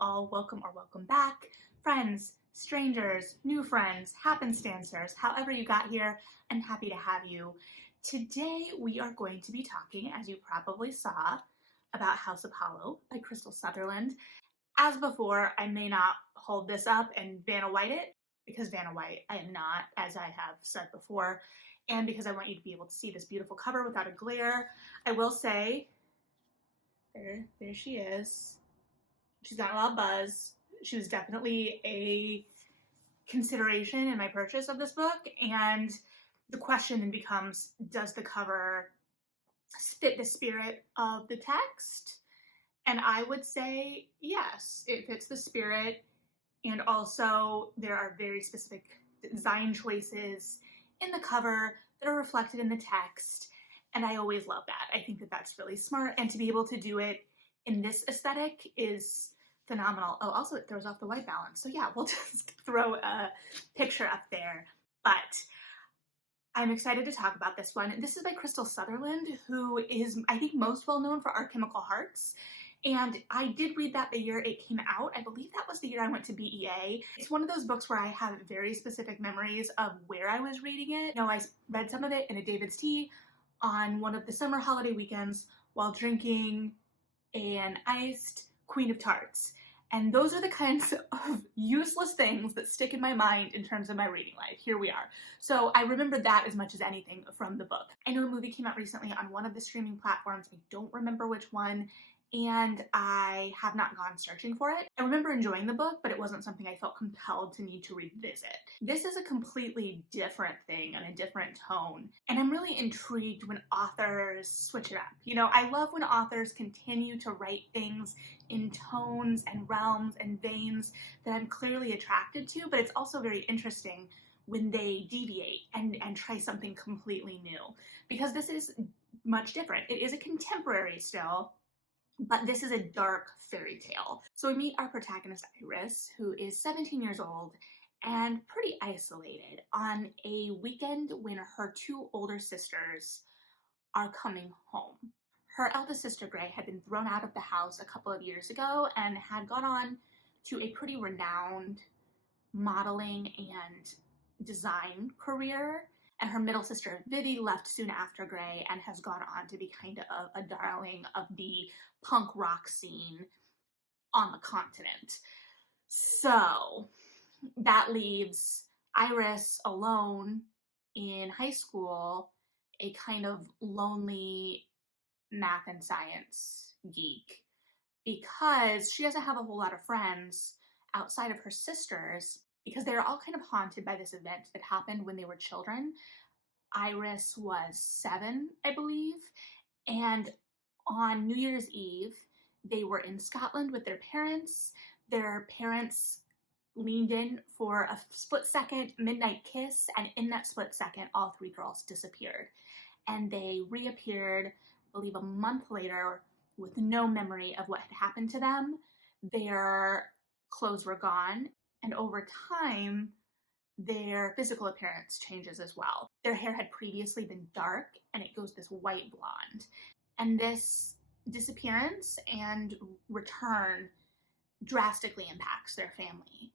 all, welcome or welcome back. Friends, strangers, new friends, happenstancers, however you got here, I'm happy to have you. Today we are going to be talking, as you probably saw, about House of Hollow by Crystal Sutherland. As before, I may not hold this up and Vanna White it, because Vanna White I am not, as I have said before, and because I want you to be able to see this beautiful cover without a glare. I will say, there she is. She's got a lot of buzz. She was definitely a consideration in my purchase of this book, and the question then becomes, does the cover fit the spirit of the text? And I would say yes, it fits the spirit, and also there are very specific design choices in the cover that are reflected in the text, and I always love that. I think that that's really smart, and to be able to do it in this aesthetic is phenomenal. Oh, also it throws off the white balance. So yeah, we'll just throw a picture up there. But I'm excited to talk about this one. This is by Crystal Sutherland, who is, I think, most well known for Our Chemical Hearts. And I did read that the year it came out. I believe that was the year I went to BEA. It's one of those books where I have very specific memories of where I was reading it. You know, I read some of it in a David's Tea on one of the summer holiday weekends while drinking an iced Queen of Tarts. And those are the kinds of useless things that stick in my mind in terms of my reading life. Here we are. So I remember that as much as anything from the book. I know a movie came out recently on one of the streaming platforms. I don't remember which one, and I have not gone searching for it. I remember enjoying the book, but it wasn't something I felt compelled to need to revisit. This is a completely different thing and a different tone, and I'm really intrigued when authors switch it up. You know, I love when authors continue to write things in tones and realms and veins that I'm clearly attracted to, but it's also very interesting when they deviate and try something completely new, because this is much different. It is a contemporary still, but this is a dark fairy tale. So we meet our protagonist Iris, who is 17 years old and pretty isolated, on a weekend when her two older sisters are coming home. Her eldest sister, Gray, had been thrown out of the house a couple of years ago and had gone on to a pretty renowned modeling and design career. And her middle sister, Vivi, left soon after Gray and has gone on to be kind of a darling of the punk rock scene on the continent. So that leaves Iris alone in high school, a kind of lonely math and science geek, because she doesn't have a whole lot of friends outside of her sisters, because they're all kind of haunted by this event that happened when they were children. Iris was 7, I believe, and on New Year's Eve, they were in Scotland with their parents. Their parents leaned in for a split-second midnight kiss, and in that split second, all 3 girls disappeared. And they reappeared, I believe, a month later with no memory of what had happened to them. Their clothes were gone, and over time, their physical appearance changes as well. Their hair had previously been dark, and it goes this white blonde. And this disappearance and return drastically impacts their family.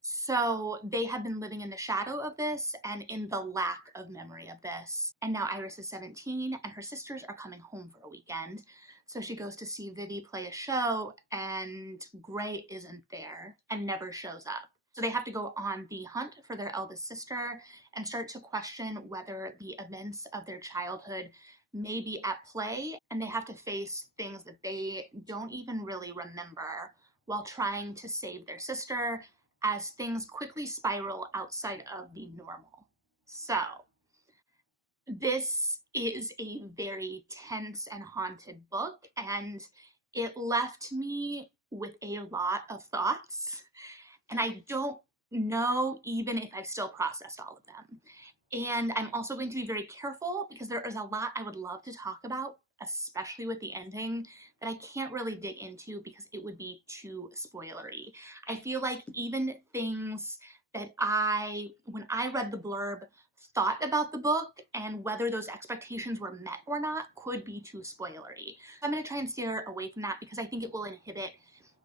So they have been living in the shadow of this and in the lack of memory of this. And now Iris is 17 and her sisters are coming home for a weekend. So she goes to see Vivi play a show, and Gray isn't there and never shows up. So they have to go on the hunt for their eldest sister and start to question whether the events of their childhood may be at play, and they have to face things that they don't even really remember while trying to save their sister, as things quickly spiral outside of the normal. So this is a very tense and haunted book, and it left me with a lot of thoughts, and I don't know even if I've still processed all of them. And I'm also going to be very careful, because there is a lot I would love to talk about, especially with the ending, that I can't really dig into because it would be too spoilery. I feel like even things that when I read the blurb, thought about the book and whether those expectations were met or not could be too spoilery. I'm going to try and steer away from that, because I think it will inhibit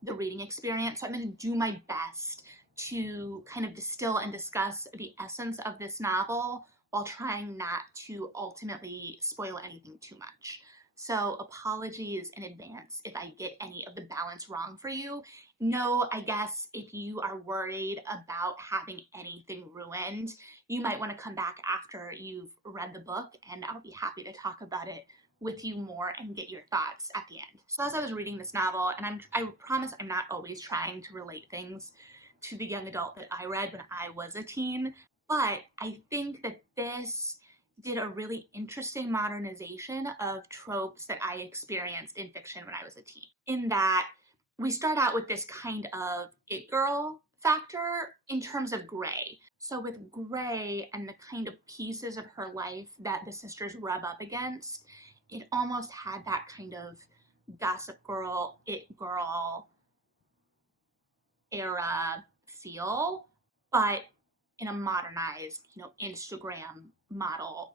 the reading experience. So I'm going to do my best to kind of distill and discuss the essence of this novel while trying not to ultimately spoil anything too much. So apologies in advance if I get any of the balance wrong for you. No, I guess if you are worried about having anything ruined, you might want to come back after you've read the book, and I'll be happy to talk about it with you more and get your thoughts at the end. So as I was reading this novel, and I promise I'm not always trying to relate things to the young adult that I read when I was a teen, but I think that this did a really interesting modernization of tropes that I experienced in fiction when I was a teen. In that we start out with this kind of it girl factor in terms of Gray. So with Gray and the kind of pieces of her life that the sisters rub up against, it almost had that kind of Gossip Girl, it girl era feel, but in a modernized, Instagram model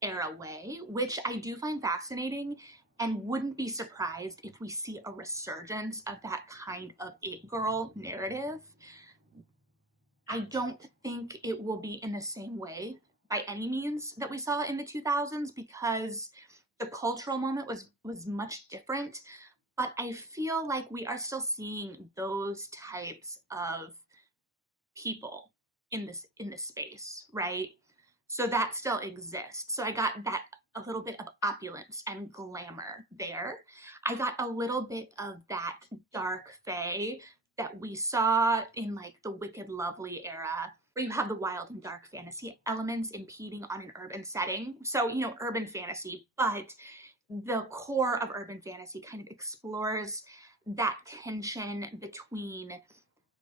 era way, which I do find fascinating and wouldn't be surprised if we see a resurgence of that kind of it girl narrative. I don't think it will be in the same way by any means that we saw in the 2000s, because the cultural moment was much different, but I feel like we are still seeing those types of people in this space, right? So that still exists. So I got that a little bit of opulence and glamour there. I got a little bit of that dark fae that we saw in like the Wicked Lovely era, where you have the wild and dark fantasy elements impeding on an urban setting. So, urban fantasy, but the core of urban fantasy kind of explores that tension between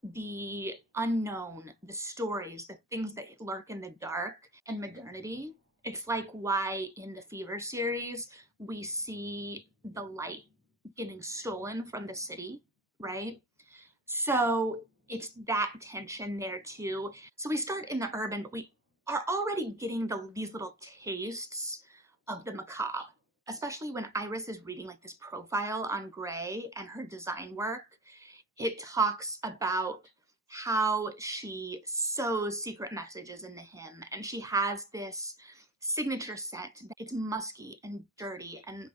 the unknown, the stories, the things that lurk in the dark, and modernity. It's like why in the Fever series we see the light getting stolen from the city, right? So it's that tension there too. So we start in the urban, but we are already getting these little tastes of the macabre, especially when Iris is reading like this profile on Gray and her design work. It talks about how she sews secret messages into him, and she has this signature scent that it's musky and dirty and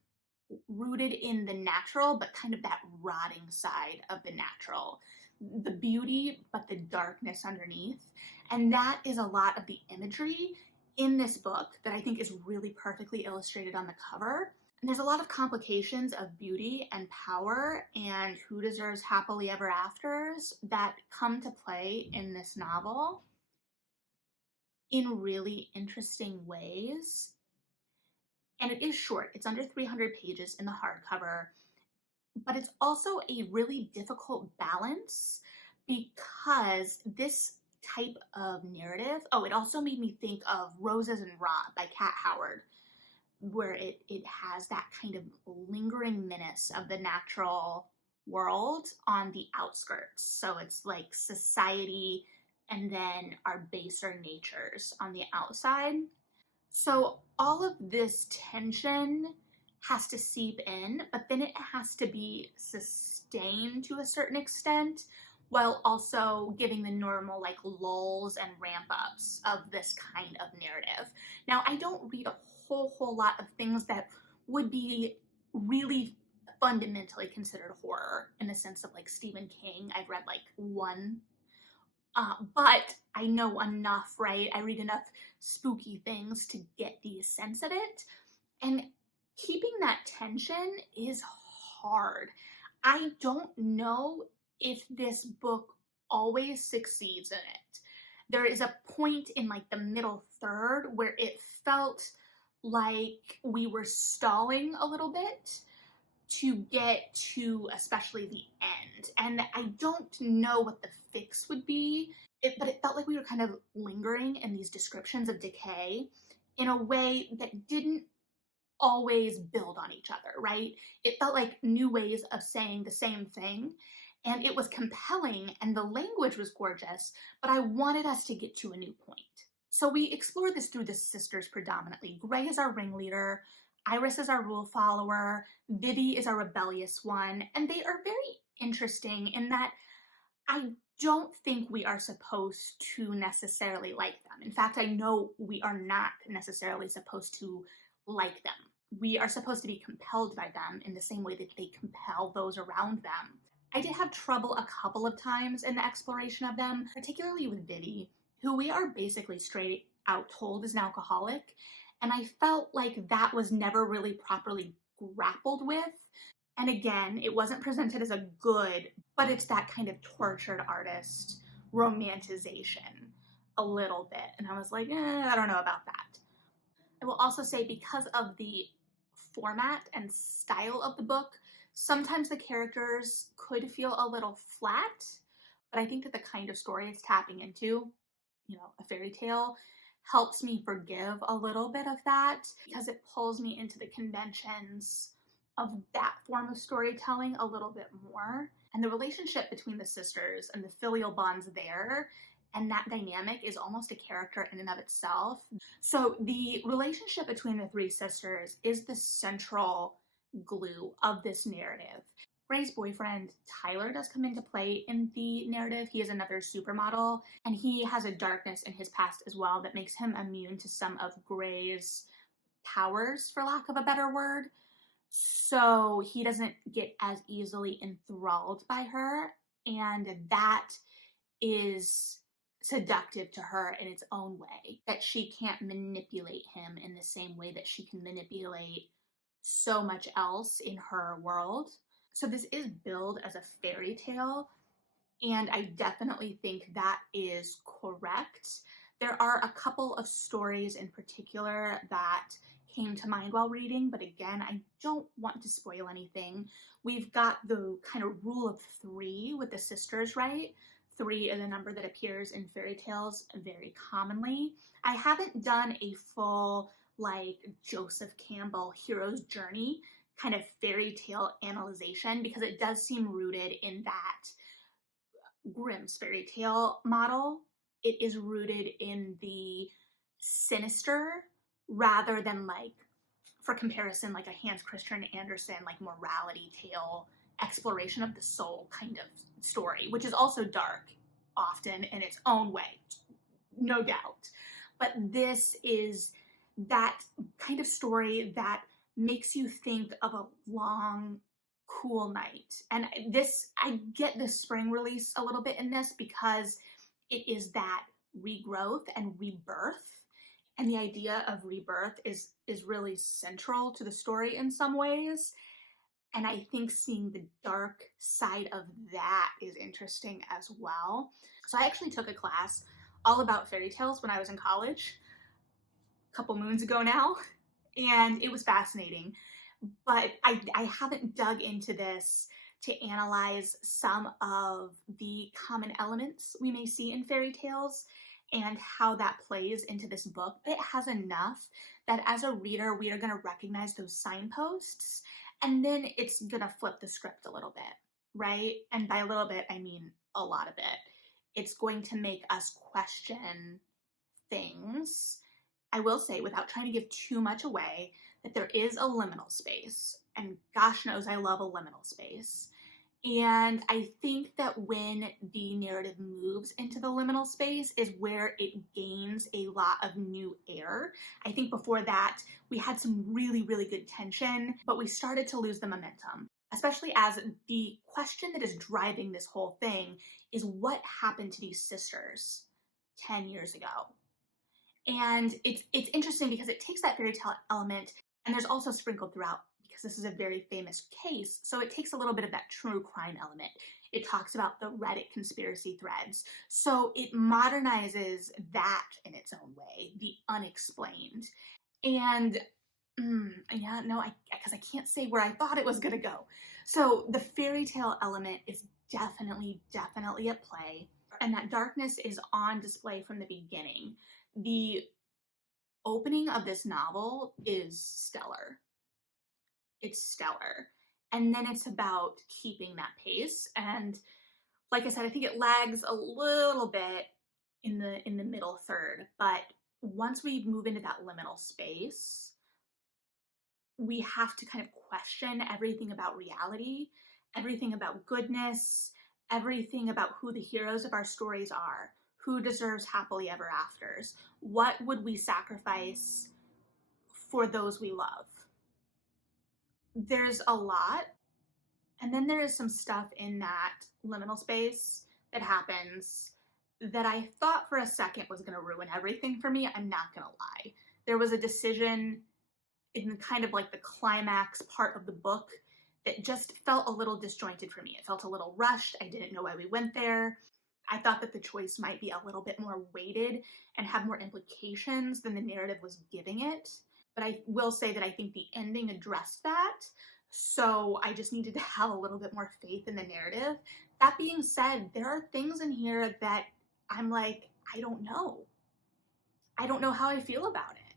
rooted in the natural, but kind of that rotting side of the natural. The beauty, but the darkness underneath. And that is a lot of the imagery in this book that I think is really perfectly illustrated on the cover. And there's a lot of complications of beauty and power and who deserves happily ever afters that come to play in this novel in really interesting ways. And it is short. It's under 300 pages in the hardcover, but it's also a really difficult balance because this type of narrative, it also made me think of Roses and Rot by Kat Howard, where it has that kind of lingering menace of the natural world on the outskirts. So it's like society and then our baser natures on the outside. So all of this tension has to seep in, but then it has to be sustained to a certain extent while also giving the normal like lulls and ramp ups of this kind of narrative. Now, I don't read a whole lot of things that would be really fundamentally considered horror in the sense of like Stephen King. I've read like one, but I know enough, right? I read enough spooky things to get the sense of it. And keeping that tension is hard. I don't know if this book always succeeds in it. There is a point in like the middle third where it felt like we were stalling a little bit to get to especially the end. And I don't know what the fix would be, but it felt like we were kind of lingering in these descriptions of decay in a way that didn't always build on each other, right? It felt like new ways of saying the same thing. And it was compelling and the language was gorgeous, but I wanted us to get to a new point. So we explore this through the sisters predominantly. Gray is our ringleader, Iris is our rule follower, Vivi is our rebellious one, and they are very interesting in that I don't think we are supposed to necessarily like them. In fact, I know we are not necessarily supposed to like them. We are supposed to be compelled by them in the same way that they compel those around them. I did have trouble a couple of times in the exploration of them, particularly with Vivi, who we are basically straight out told is an alcoholic. And I felt like that was never really properly grappled with. And again, it wasn't presented as a good, but it's that kind of tortured artist romanticization a little bit. And I was like, I don't know about that. I will also say, because of the format and style of the book, sometimes the characters could feel a little flat, but I think that the kind of story it's tapping into, a fairy tale, helps me forgive a little bit of that because it pulls me into the conventions of that form of storytelling a little bit more. And the relationship between the sisters and the filial bonds there and that dynamic is almost a character in and of itself. So the relationship between the three sisters is the central glue of this narrative. Ray's boyfriend, Tyler, does come into play in the narrative. He is another supermodel, and he has a darkness in his past as well that makes him immune to some of Gray's powers, for lack of a better word. So he doesn't get as easily enthralled by her, and that is seductive to her in its own way, that she can't manipulate him in the same way that she can manipulate so much else in her world. So this is billed as a fairy tale, and I definitely think that is correct. There are a couple of stories in particular that came to mind while reading, but again, I don't want to spoil anything. We've got the kind of rule of three with the sisters, right? Three is a number that appears in fairy tales very commonly. I haven't done a full, like, Joseph Campbell hero's journey kind of fairy tale analyzation because it does seem rooted in that Grimm's fairy tale model. It is rooted in the sinister rather than, like, for comparison, like a Hans Christian Andersen, like, morality tale exploration of the soul kind of story, which is also dark often in its own way, no doubt. But this is that kind of story that makes you think of a long, cool night. And I get the spring release a little bit in this because it is that regrowth and rebirth. And the idea of rebirth is really central to the story in some ways. And I think seeing the dark side of that is interesting as well. So I actually took a class all about fairy tales when I was in college, a couple moons ago now, and it was fascinating. But I haven't dug into this to analyze some of the common elements we may see in fairy tales and how that plays into this book. It has enough that as a reader, we are going to recognize those signposts, and then it's going to flip the script a little bit, right? And by a little bit, I mean a lot of it. It's going to make us question things. I will say, without trying to give too much away, that there is a liminal space. And gosh knows I love a liminal space. And I think that when the narrative moves into the liminal space is where it gains a lot of new air. I think before that, we had some really, really good tension, but we started to lose the momentum, especially as the question that is driving this whole thing is what happened to these sisters 10 years ago. And it's interesting because it takes that fairy tale element, and there's also sprinkled throughout, because this is a very famous case, so it takes a little bit of that true crime element. It talks about the Reddit conspiracy threads. So it modernizes that in its own way, the unexplained. And because I can't say where I thought it was going to go. So the fairy tale element is definitely at play. And that darkness is on display from the beginning. The opening of this novel is stellar. It's stellar. And then it's about keeping that pace. And like I said, I think it lags a little bit in the middle third. But once we move into that liminal space, we have to kind of question everything about reality everything about goodness, everything about who the heroes of our stories are, who deserves happily ever afters, what would we sacrifice for those we love. There's a lot, and then there is some stuff in that liminal space that happens that I thought for a second was going to ruin everything for me. I'm not going to lie. There was a decision in kind of like the climax part of the book that just felt a little disjointed for me. It felt a little rushed. I didn't know why we went there. I thought that the choice might be a little bit more weighted and have more implications than the narrative was giving it. But I will say that I think the ending addressed that. So I just needed to have a little bit more faith in the narrative. That being said, there are things in here that I'm like, I don't know. I don't know how I feel about it.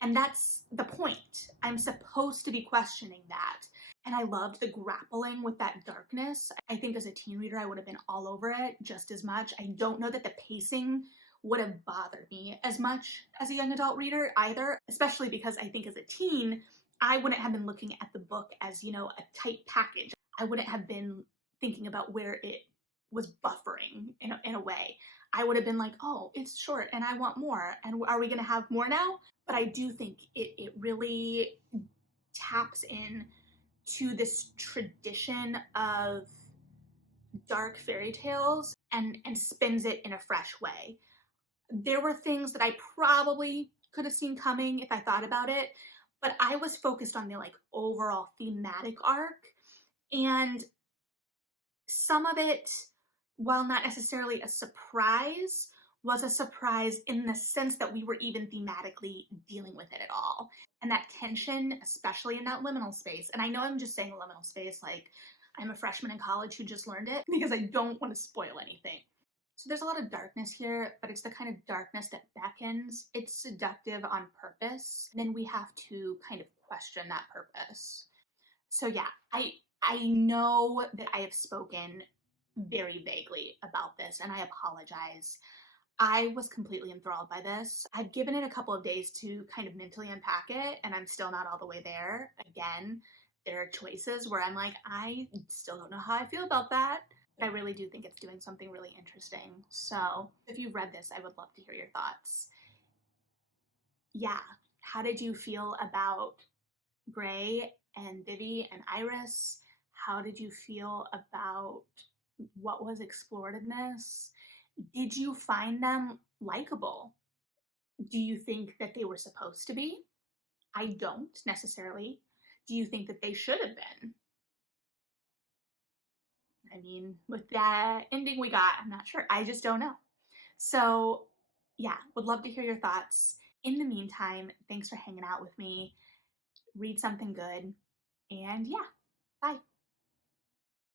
And that's the point. I'm supposed to be questioning that. And I loved the grappling with that darkness. I think as a teen reader, I would have been all over it just as much. I don't know that the pacing would have bothered me as much as a young adult reader either, especially because I think as a teen, I wouldn't have been looking at the book as, a tight package. I wouldn't have been thinking about where it was buffering in a way. I would have been like, oh, it's short and I want more. And are we going to have more now? But I do think it really taps in to this tradition of dark fairy tales and spins it in a fresh way. There were things that I probably could have seen coming if I thought about it, but I was focused on the overall thematic arc, and some of it, while not necessarily a surprise, was a surprise in the sense that we were even thematically dealing with it at all. And that tension, especially in that liminal space, and I know I'm just saying liminal space like I'm a freshman in college who just learned it because I don't want to spoil anything. So there's a lot of darkness here, but it's the kind of darkness that beckons. It's seductive on purpose. And then we have to kind of question that purpose. So yeah, I know that I have spoken very vaguely about this, and I apologize. I was completely enthralled by this. I've given it a couple of days to kind of mentally unpack it, and I'm still not all the way there. Again, there are choices where I'm like, I still don't know how I feel about that, but I really do think it's doing something really interesting. So if you've read this, I would love to hear your thoughts. Yeah, how did you feel about Gray and Vivi and Iris? How did you feel about what was explored in this? Did you find them likable? Do you think that they were supposed to be? I don't necessarily. Do you think that they should have been? I mean, with that ending we got, I'm not sure. I just don't know. So, yeah, would love to hear your thoughts. In the meantime, thanks for hanging out with me. Read something good. And yeah, bye.